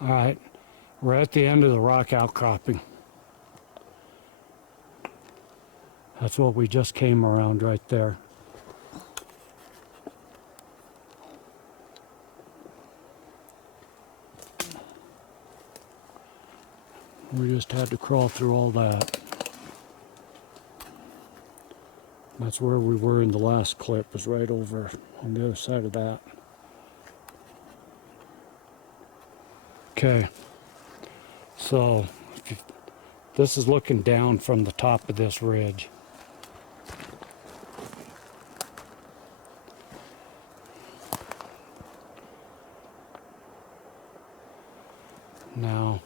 All right, we're at the end of the rock outcropping. That's what we just came around right there. We just had to crawl through all that. That's where we were in the last clip, was right over on the other side of that. Okay, so this is looking down from the top of this ridge. Now,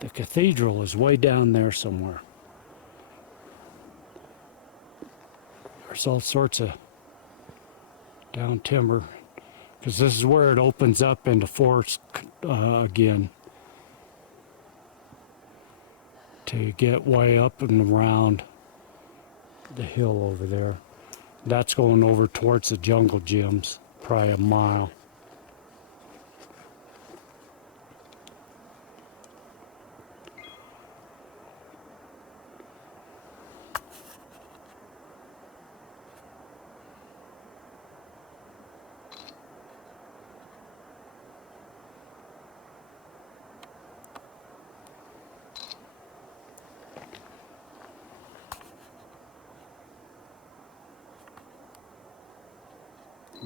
the cathedral is way down there somewhere. There's all sorts of down timber, because this is where it opens up into forest again, to get way up and around the hill over there. That's going over towards the jungle gyms, probably a mile.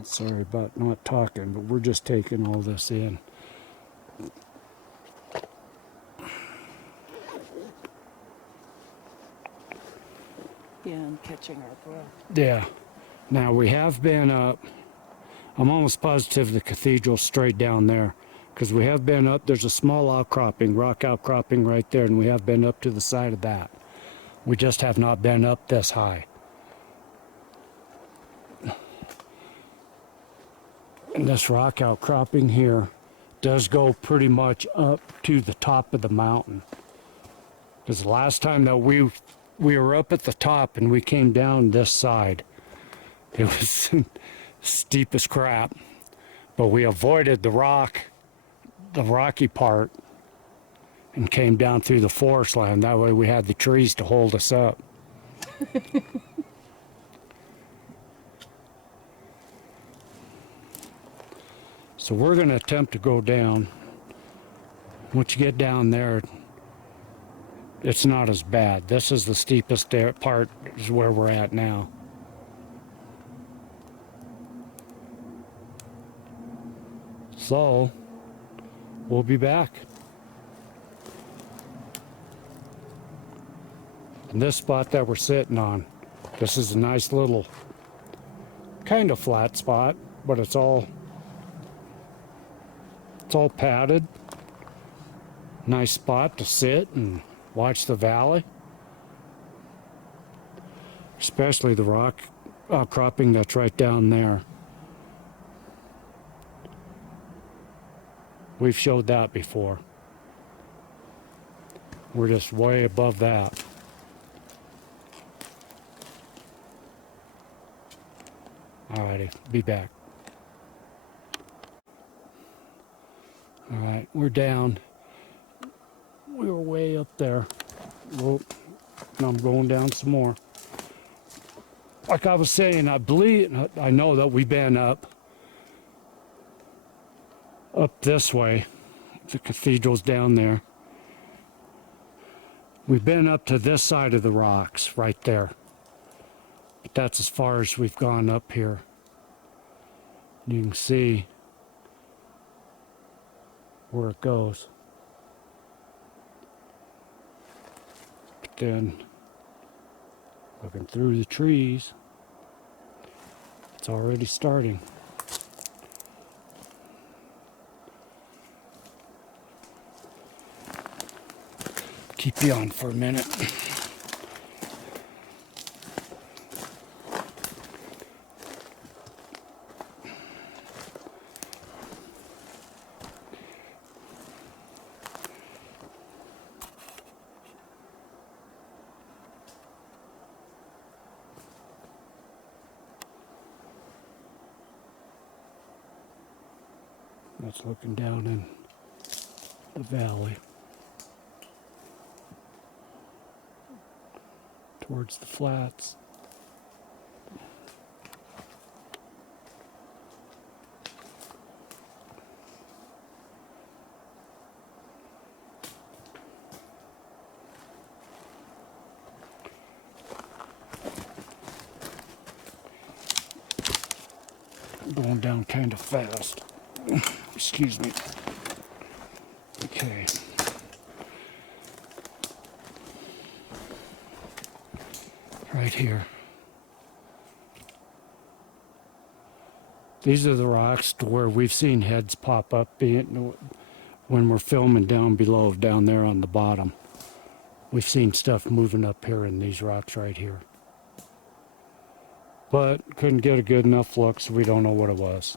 Sorry about not talking, but we're just taking all this in. Yeah, and catching our breath. Yeah. Now we have been up, I'm almost positive the cathedral's straight down there, because we have been up, there's a small outcropping, rock outcropping right there, and we have been up to the side of that. We just have not been up this high. And this rock outcropping here does go pretty much up to the top of the mountain. Because the last time that we were up at the top and we came down this side, it was steep as crap. But we avoided the rocky part, and came down through the forest land. That way we had the trees to hold us up. So we're going to attempt to go down. Once you get down there, it's not as bad. This is the steepest part, is where we're at now. So, we'll be back. And this spot that we're sitting on, this is a nice little, kind of flat spot, but it's all padded. Nice spot to sit and watch the valley. Especially the rock outcropping that's right down there. We've showed that before. We're just way above that. Alrighty, be back. Alright, we're down. We were way up there. Whoa, and I'm going down some more. Like I was saying, I know that we've been up this way. The cathedral's down there. We've been up to this side of the rocks, right there. But that's as far as we've gone up here. You can see where it goes. But then, looking through the trees, it's already starting. Keep you on for a minute. That's looking down in the valley towards the flats. Going down kind of fast. Excuse me. Okay. Right here. These are the rocks to where we've seen heads pop up when we're filming down below, down there on the bottom. We've seen stuff moving up here in these rocks right here. But couldn't get a good enough look, so we don't know what it was.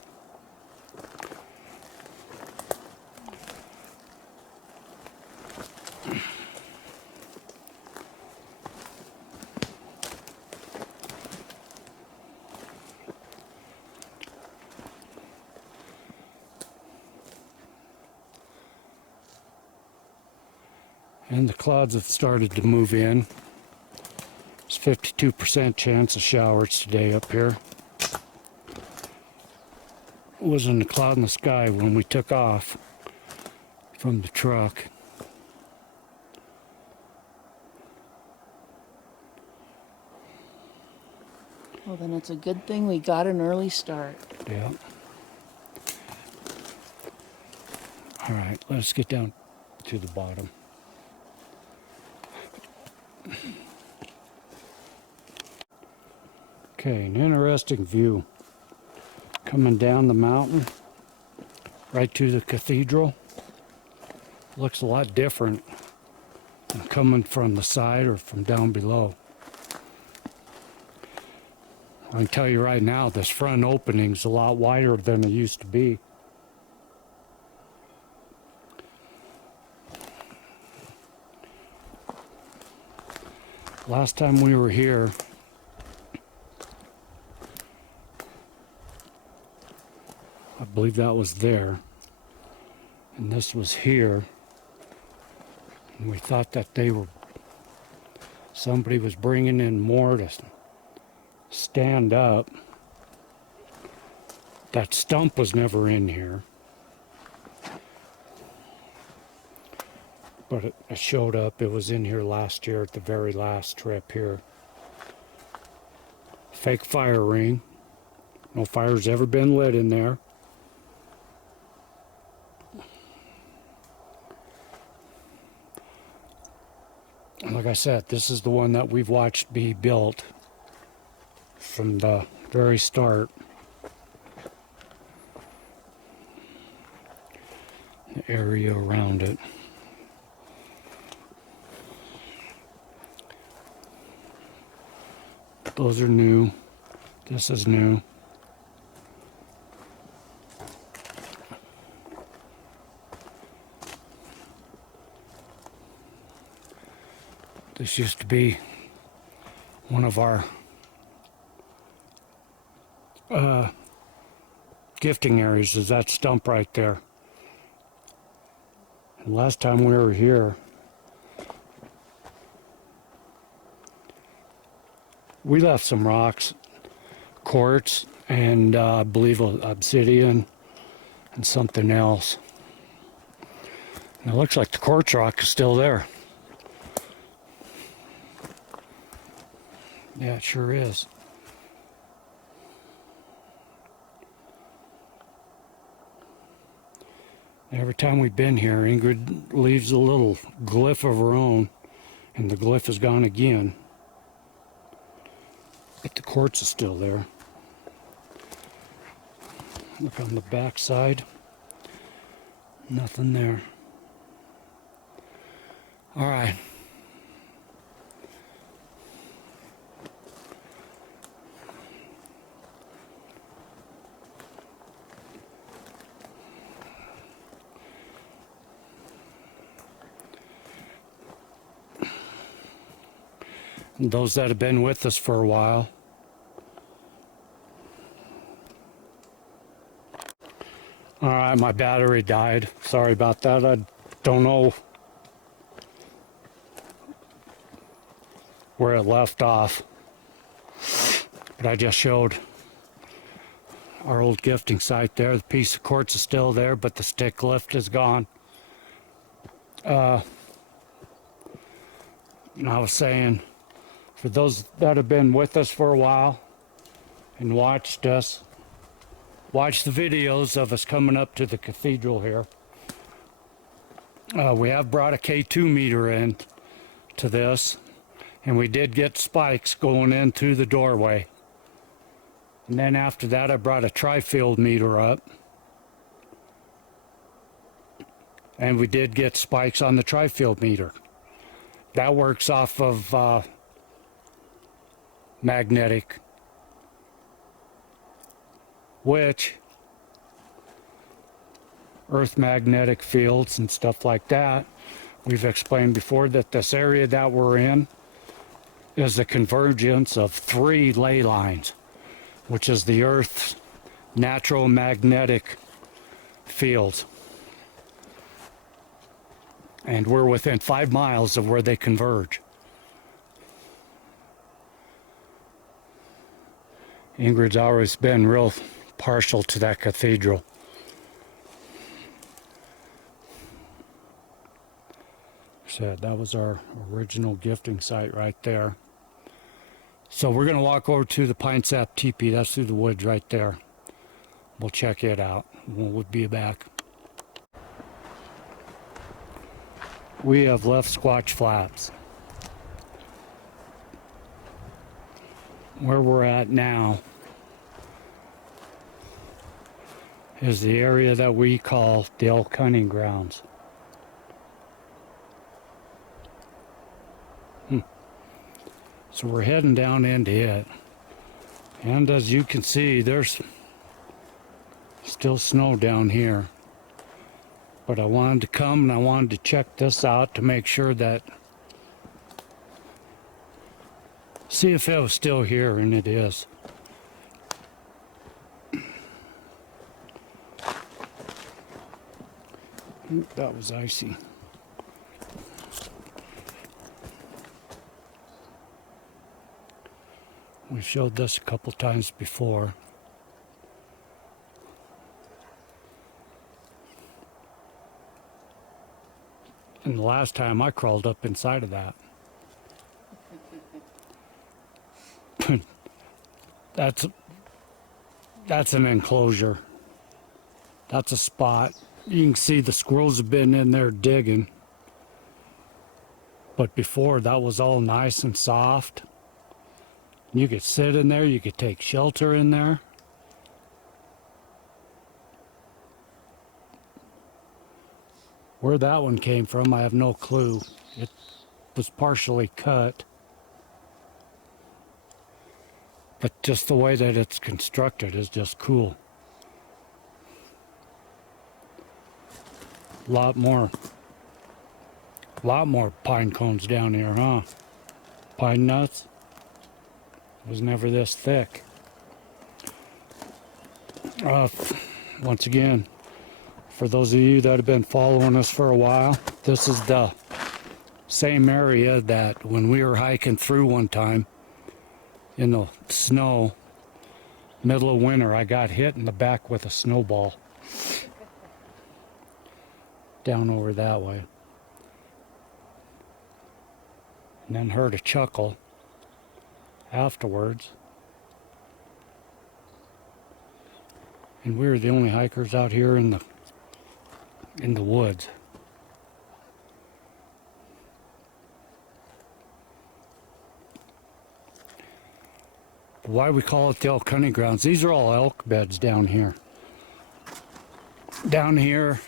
And the clouds have started to move in. There's 52% chance of showers today up here. It wasn't a cloud in the sky when we took off from the truck. Well, then it's a good thing we got an early start. Yeah. All right, let's get down to the bottom. Okay, an interesting view. Coming down the mountain, right to the cathedral. Looks a lot different than coming from the side or from down below. I can tell you right now, this front opening's a lot wider than it used to be. Last time we were here, I believe that was there, and this was here, and we thought that somebody was bringing in more to stand up. That stump was never in here, but it showed up. It was in here last year at the very last trip here. Fake fire ring. No fire's ever been lit in there. And like I said, this is the one that we've watched be built from the very start. The area around it. Those are new. This is new. This used to be one of our gifting areas, is that stump right there. And last time we were here, we left some rocks, quartz, and I believe obsidian and something else. And it looks like the quartz rock is still there. Yeah, it sure is. Every time we've been here, Ingrid leaves a little glyph of her own, and the glyph is gone again. But the quartz is still there. Look on the back side. Nothing there. All right. Those that have been with us for a while. All right, my battery died. Sorry about that. I don't know where it left off. But I just showed our old gifting site there. The piece of quartz is still there, but the stick lift is gone. And I was saying, for those that have been with us for a while and watched the videos of us coming up to the cathedral here, we have brought a K2 meter in to this, and we did get spikes going in through the doorway. And then after that, I brought a tri-field meter up, and we did get spikes on the tri-field meter. That works off of magnetic, which earth magnetic fields and stuff like that. We've explained before that this area that we're in is the convergence of 3 ley lines, which is the Earth's natural magnetic fields. And we're within 5 miles of where they converge. Ingrid's always been real partial to that cathedral. So that was our original gifting site right there. So we're going to walk over to the Pine Sap Teepee. That's through the woods right there. We'll check it out. We'll be back. We have left Squatch Flats. Where we're at now is the area that we call the Elk Hunting grounds. So we're heading down into it. And as you can see, there's still snow down here. But I wanted to come and I wanted to check this out to make sure that, see if it was still here, and it is. That was icy. We showed this a couple times before. And the last time I crawled up inside of that. That's an enclosure. That's a spot. You can see the squirrels have been in there digging. But before, that was all nice and soft. You could sit in there, you could take shelter in there. Where that one came from, I have no clue. It was partially cut. But just the way that it's constructed is just cool. A lot more pine cones down here, huh? Pine nuts. It was never this thick. Once again, for those of you that have been following us for a while, this is the same area that when we were hiking through one time in the snow, middle of winter, I got hit in the back with a snowball down over that way. And then heard a chuckle afterwards. And we were the only hikers out here in the woods. Why we call it the Elk Hunting grounds? These are all elk beds down here. Down here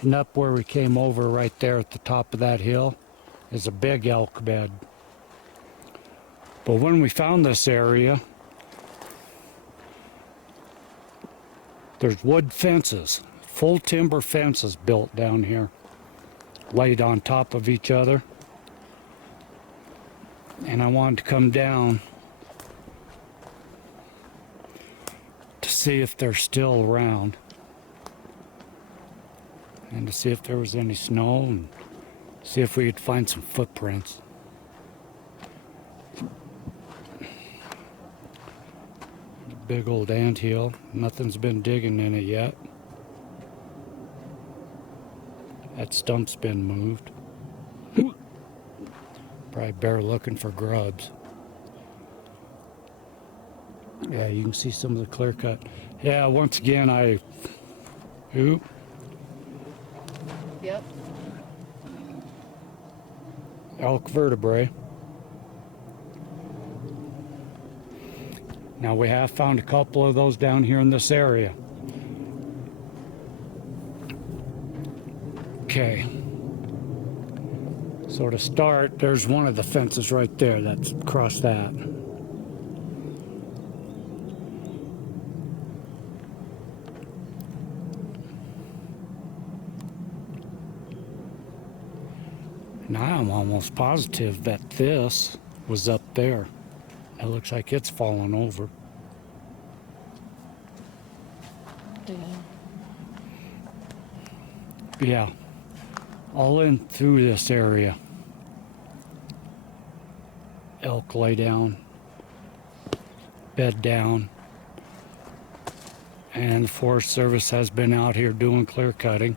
and up where we came over right there at the top of that hill is a big elk bed. But when we found this area, there's wood fences, full timber fences built down here, laid on top of each other. And I wanted to come down to see if they're still around. Trying to see if there was any snow and see if we could find some footprints. Big old anthill. Nothing's been digging in it yet. That stump's been moved. Probably bear looking for grubs. Yeah, you can see some of the clear cut. Yeah, once again, Oop. Yep. Elk vertebrae. Now we have found a couple of those down here in this area. Okay. So to start, there's one of the fences right there that's across that. Now I'm almost positive that this was up there. It looks like it's fallen over. Yeah. Yeah, all in through this area. Elk lay down, bed down, and the Forest Service has been out here doing clear cutting.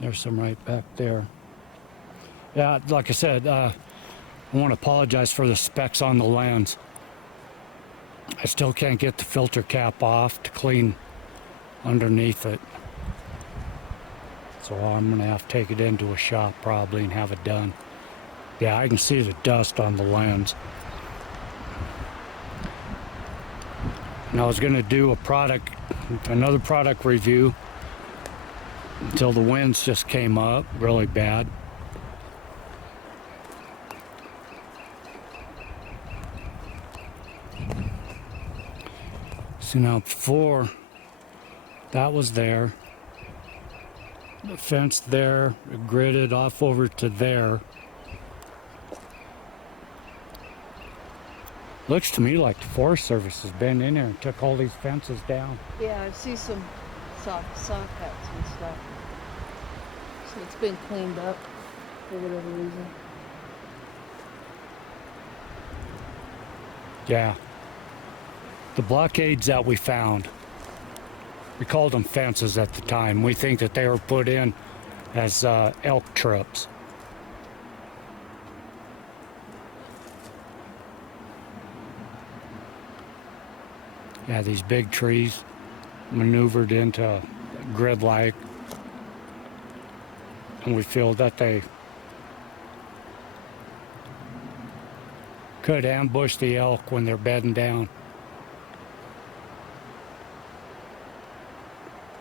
There's some right back there. Yeah, like I said, I want to apologize for the specks on the lens. I still can't get the filter cap off to clean underneath it. So I'm gonna have to take it into a shop probably and have it done. Yeah, I can see the dust on the lens. And I was gonna do another product review until the winds just came up really bad. So now before that was there, the fence there, gridded off over to there. Looks to me like the Forest Service has been in there and took all these fences down. Yeah, I see some saw cuts and stuff. So it's been cleaned up for whatever reason. Yeah. The blockades that we found, we called them fences at the time. We think that they were put in as elk traps. Yeah, these big trees maneuvered into grid-like, and we feel that they could ambush the elk when they're bedding down.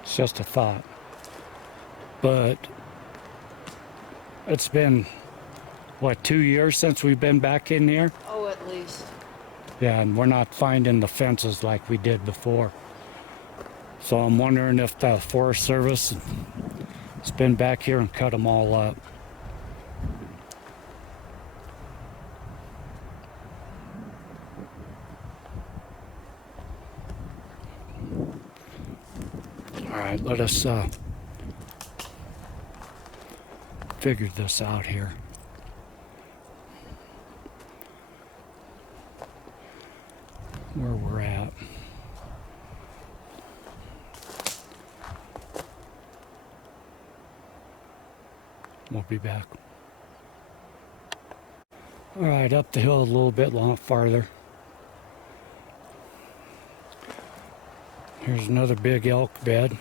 It's just a thought. But it's been, what, 2 years since we've been back in here? Oh, at least. Yeah, and we're not finding the fences like we did before. So I'm wondering if the Forest Service has been back here and cut them all up. All right, let us figure this out here. Where we're at. We'll be back. All right, up the hill a little bit farther. Here's another big elk bed.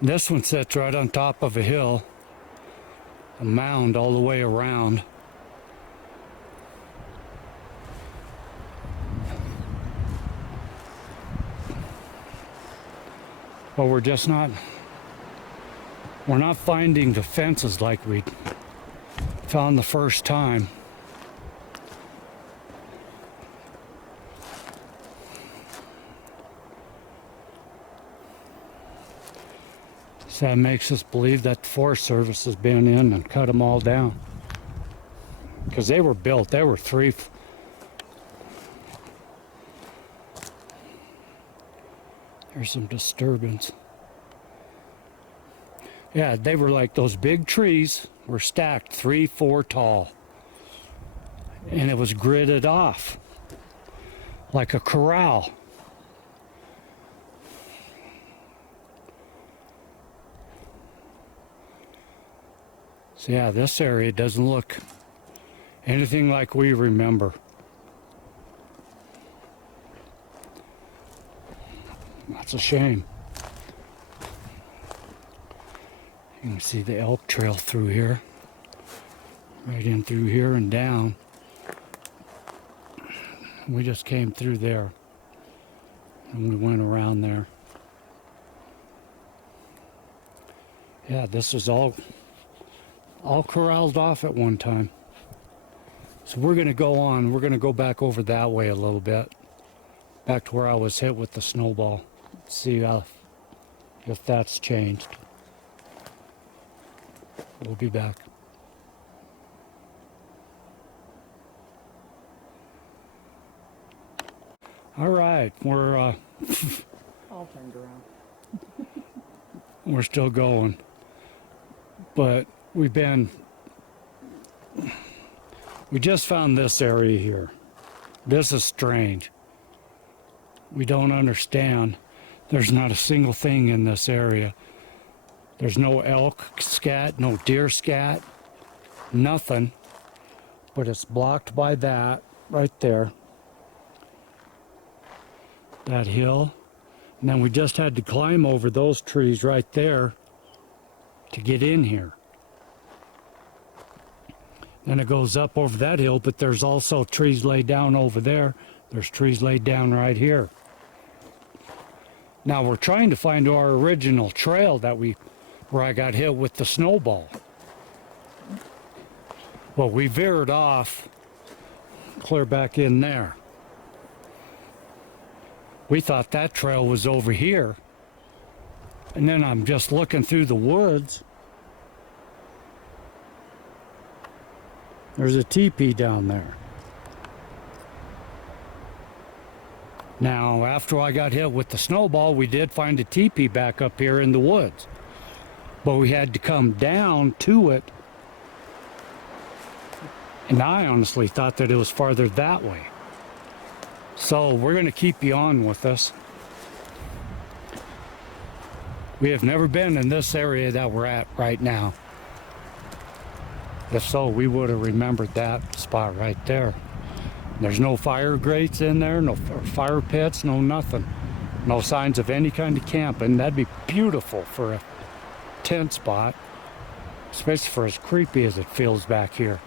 This one sits right on top of a hill, a mound all the way around. But we're not finding the fences like we found the first time. So that makes us believe that the Forest Service has been in and cut them all down. Because they were built, they were There's some disturbance. Yeah, they were like those big trees were stacked 3, 4 tall. And it was gridded off like a corral. So yeah, this area doesn't look anything like we remember. That's a shame. You can see the elk trail through here. Right in through here and down. We just came through there. And we went around there. Yeah, this was all corralled off at one time. So we're going to go on. We're going to go back over that way a little bit. Back to where I was hit with the snowball. See if that's changed. We'll be back. All right, we're All turned around. we're still going, but we just found this area here. This is strange. We don't understand. There's not a single thing in this area. There's no elk scat, no deer scat, nothing. But it's blocked by that right there. That hill. And then we just had to climb over those trees right there to get in here. Then it goes up over that hill, but there's also trees laid down over there. There's trees laid down right here. Now we're trying to find our original trail where I got hit with the snowball. Well, we veered off clear back in there. We thought that trail was over here. And then I'm just looking through the woods. There's a teepee down there. Now, after I got hit with the snowball, we did find a teepee back up here in the woods. But we had to come down to it. And I honestly thought that it was farther that way. So we're going to keep you on with us. We have never been in this area that we're at right now. If so, we would have remembered that spot right there. There's no fire grates in there, no fire pits, no nothing. No signs of any kind of camping. That'd be beautiful for a tent spot, especially for as creepy as it feels back here.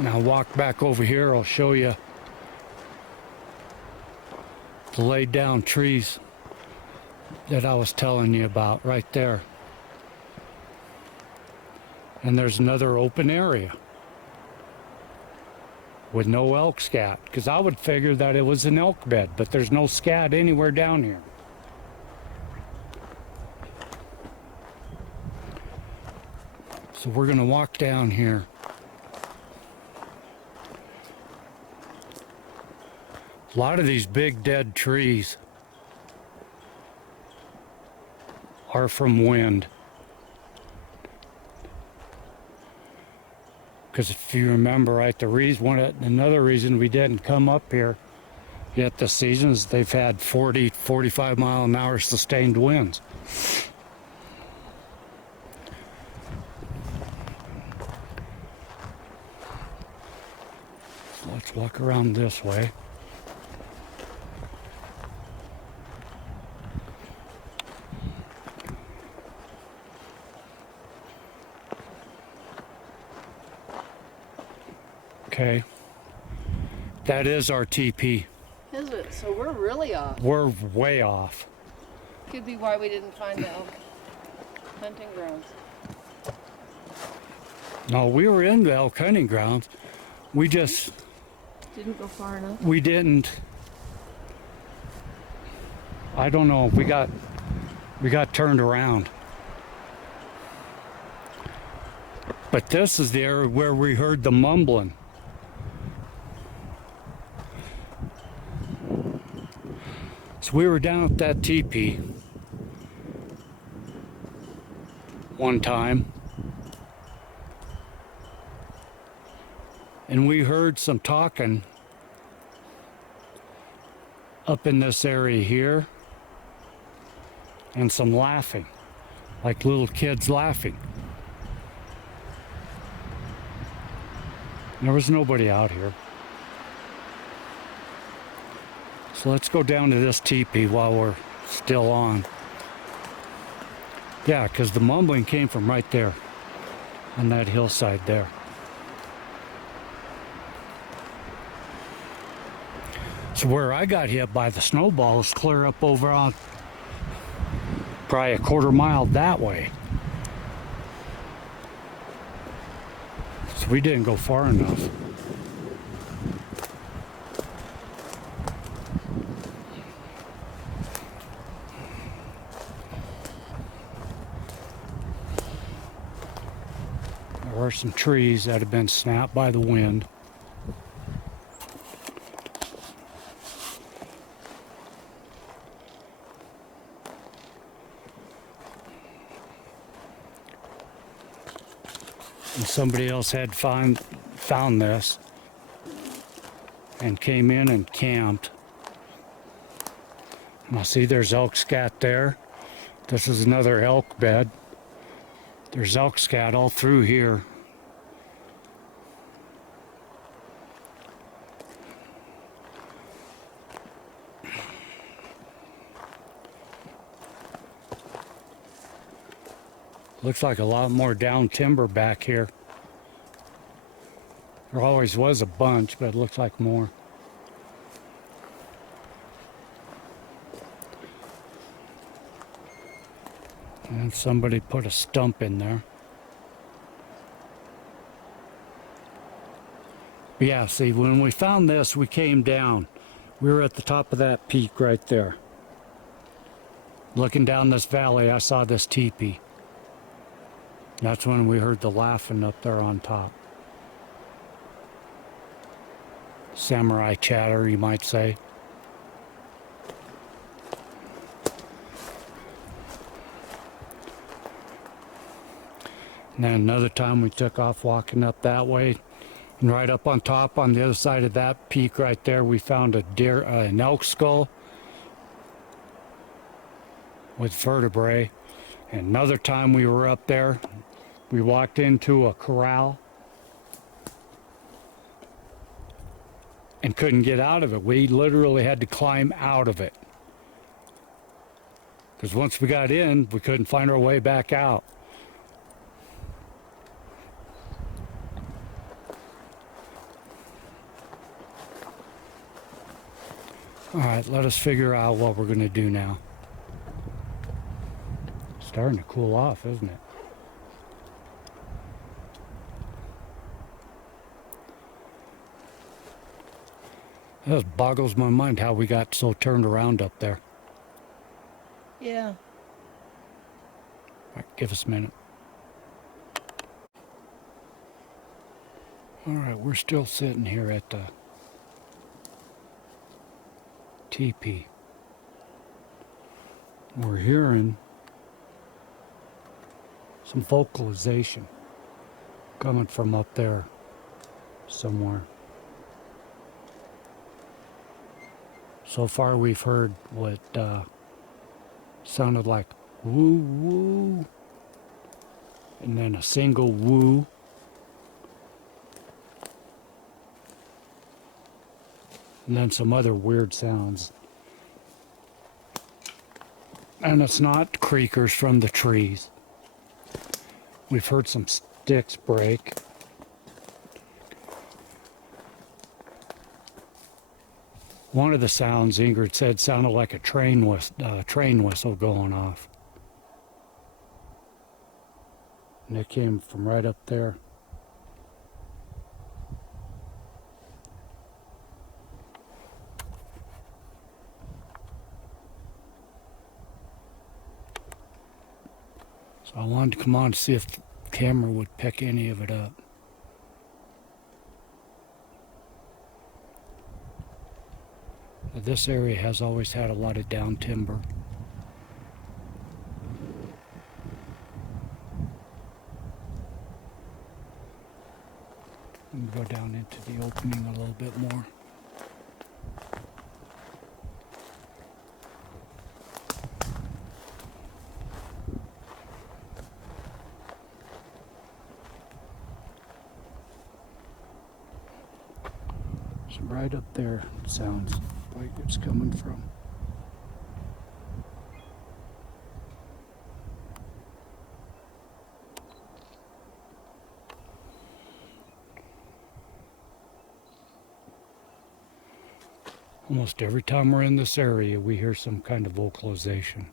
Now walk back over here, I'll show you the laid down trees that I was telling you about right there. And there's another open area with no elk scat, because I would figure that it was an elk bed, but there's no scat anywhere down here. So we're going to walk down here. A lot of these big dead trees are from wind. Because if you remember right, another reason we didn't come up here yet this season is they've had 40, 45 mile an hour sustained winds. So let's walk around this way. Okay, that is our TP. Is it? So we're really off. We're way off. Could be why we didn't find the elk hunting grounds. No, we were in the elk hunting grounds. We just Didn't go far enough. we didn't. I don't know. We got turned around. But this is the area where we heard the mumbling. So we were down at that teepee one time, and we heard some talking up in this area here, and some laughing, like little kids laughing. There was nobody out here. So let's go down to this teepee while we're still on. Yeah, because the mumbling came from right there on that hillside there. So where I got hit by the snowball is clear up over on probably a quarter mile that way. So we didn't go far enough. There are some trees that have been snapped by the wind. And somebody else had found this and came in and camped. Now see, there's elk scat there. This is another elk bed. There's elk scat all through here. Looks like a lot more down timber back here. There always was a bunch, but it looks like more. And somebody put a stump in there. But yeah, see, when we found this, we came down. We were at the top of that peak right there. Looking down this valley, I saw this teepee. That's when we heard the laughing up there on top. Samurai chatter, you might say. And then another time we took off walking up that way, and right up on top on the other side of that peak right there, we found an elk skull with vertebrae. And another time we were up there, we walked into a corral and couldn't get out of it. We literally had to climb out of it. Because once we got in, we couldn't find our way back out. All right, let us figure out what we're going to do now. Starting to cool off, isn't it? That just boggles my mind how we got so turned around up there. Yeah. All right, give us a minute. All right, we're still sitting here at the teepee. We're hearing some vocalization coming from up there somewhere. So far we've heard what sounded like woo woo, and then a single woo, and then some other weird sounds. And it's not creakers from the trees. We've heard some sticks break. One of the sounds, Ingrid said, sounded like a train whistle going off. And it came from right up there. So I wanted to come on to see if the camera would pick any of it up. This area has always had a lot of down timber. And go down into the opening a little bit more. So right up there it sounds like it's coming from. Almost every time we're in this area, we hear some kind of vocalization.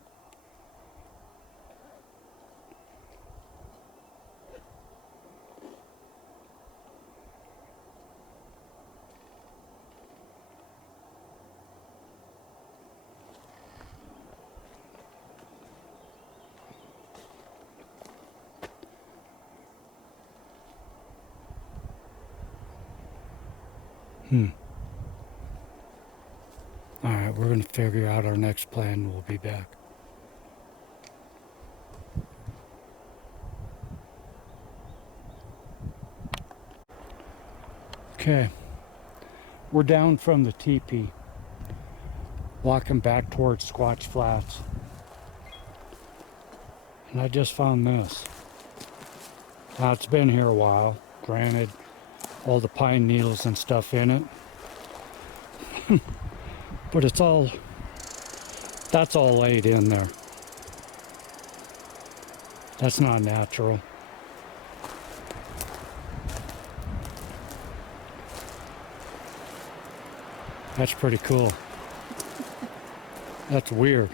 Alright, we're going to figure out our next plan. We'll be back. Okay, we're down from the teepee, walking back towards Squatch Flats. And I just found this. Now it's been here a while, granted, all the pine needles and stuff in it. But it's all, that's all laid in there. That's not natural. That's pretty cool. That's weird.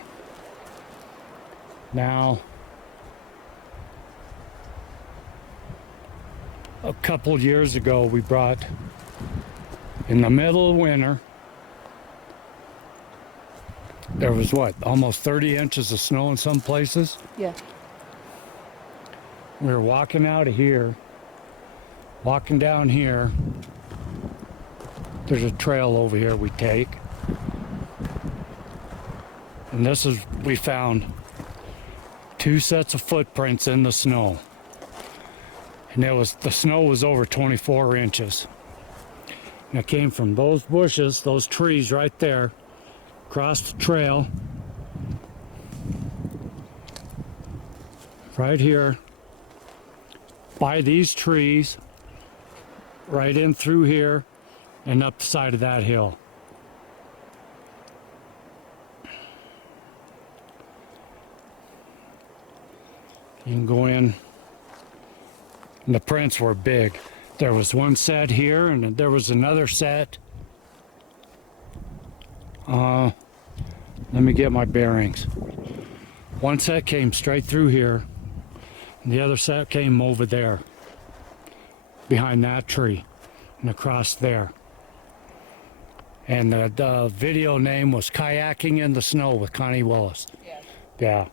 Now, a couple years ago, we brought, in the middle of winter, there was what, almost 30 inches of snow in some places? Yeah. We were walking out of here, walking down here. There's a trail over here we take. And this is, we found 2 sets of footprints in the snow. And the snow was over 24 inches. And it came from those bushes, those trees right there, across the trail, right here, by these trees, right in through here, and up the side of that hill. You can go in, and the prints were big. There was one set here, and there was another set. Let me get my bearings. One set came straight through here, and the other set came over there, behind that tree, and across there. And the video name was Kayaking in the Snow with Connie Willis. Yeah. Yeah.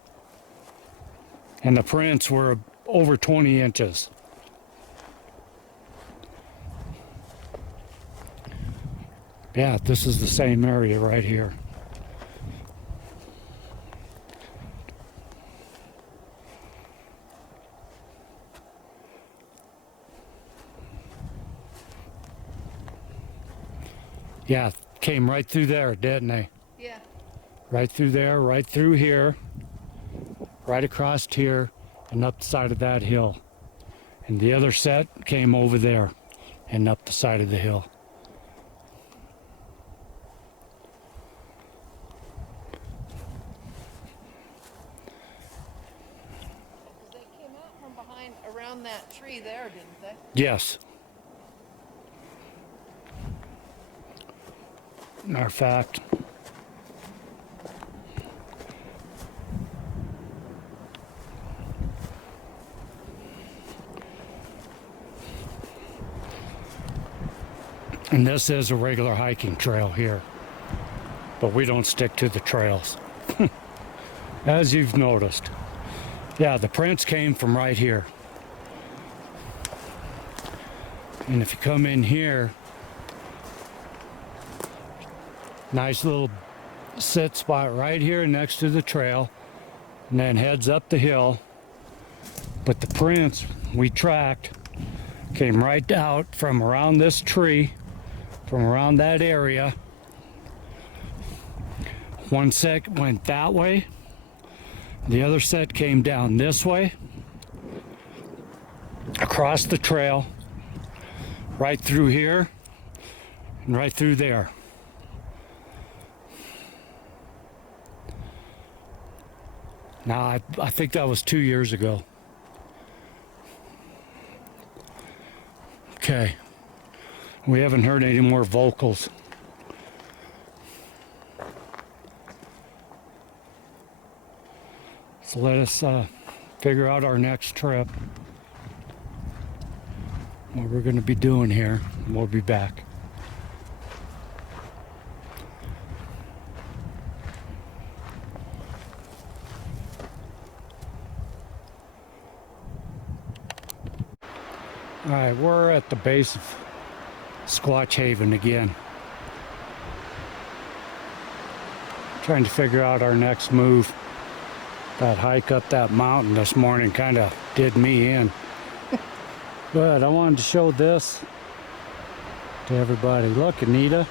And the prints were over 20 inches. Yeah, this is the same area right here. Yeah, came right through there, didn't they? Yeah. Right through there, right through here, right across here, and up the side of that hill. And the other set came over there and up the side of the hill. They came out from behind, around that tree there, didn't they? Yes. Matter of fact, and this is a regular hiking trail here, but we don't stick to the trails, as you've noticed. Yeah, the prints came from right here. And if you come in here, Nice little sit spot right here next to the trail, and then heads up the hill. But the prints we tracked came right out from around this tree, from around that area. One set went that way, the other set came down this way, across the trail, right through here, and right through there. Now, I think that was 2 years ago. Okay. We haven't heard any more vocals. So let us figure out our next trip. What we're going to be doing here. We'll be back. All right, we're at the base of Squatch-Haven again. Trying to figure out our next move. That hike up that mountain this morning kind of did me in. But I wanted to show this to everybody. Look, Anita.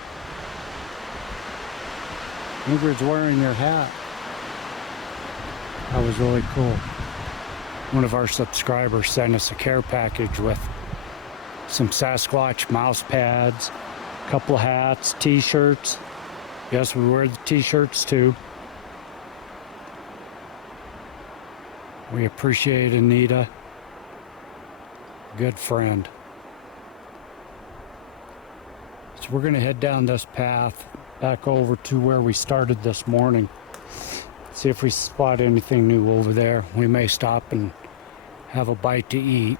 Ingrid's wearing your hat. That was really cool. One of our subscribers sent us a care package with some Sasquatch mouse pads, a couple of hats, t-shirts. Yes, we wear the t-shirts too. We appreciate Anita. Good friend. So we're going to head down this path back over to where we started this morning. See if we spot anything new over there. We may stop and have a bite to eat.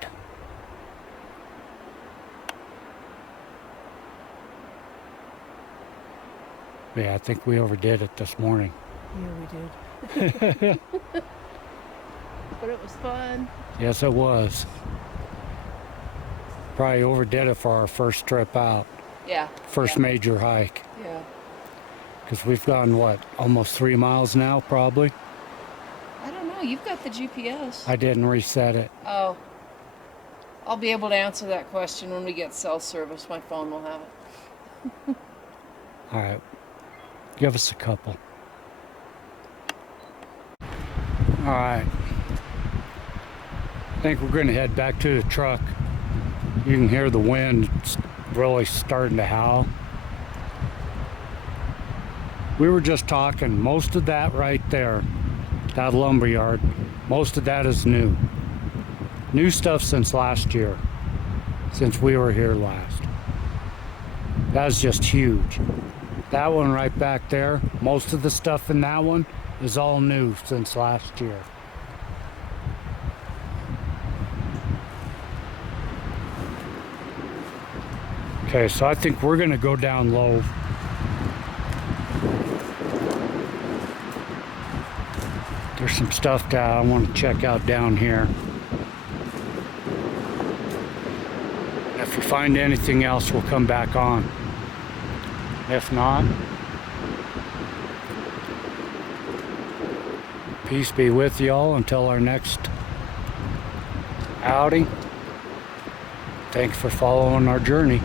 Yeah, I think we overdid it this morning. Yeah, we did. But it was fun. Yes, it was. Probably overdid it for our first trip out. Yeah. First major hike. Yeah. Because we've gone, what, almost 3 miles now, probably? I don't know. You've got the GPS. I didn't reset it. Oh. I'll be able to answer that question when we get cell service. My phone will have it. All right. Give us a couple. All right. I think we're going to head back to the truck. You can hear the wind. It's really starting to howl. We were just talking, most of that right there, that lumberyard, most of that is new. New stuff since last year, since we were here last. That's just huge. That one right back there, most of the stuff in that one is all new since last year. Okay, so I think we're gonna go down low. There's some stuff that I want to check out down here. If we find anything else, we'll come back on. If not, peace be with y'all until our next outing. Thanks for following our journey.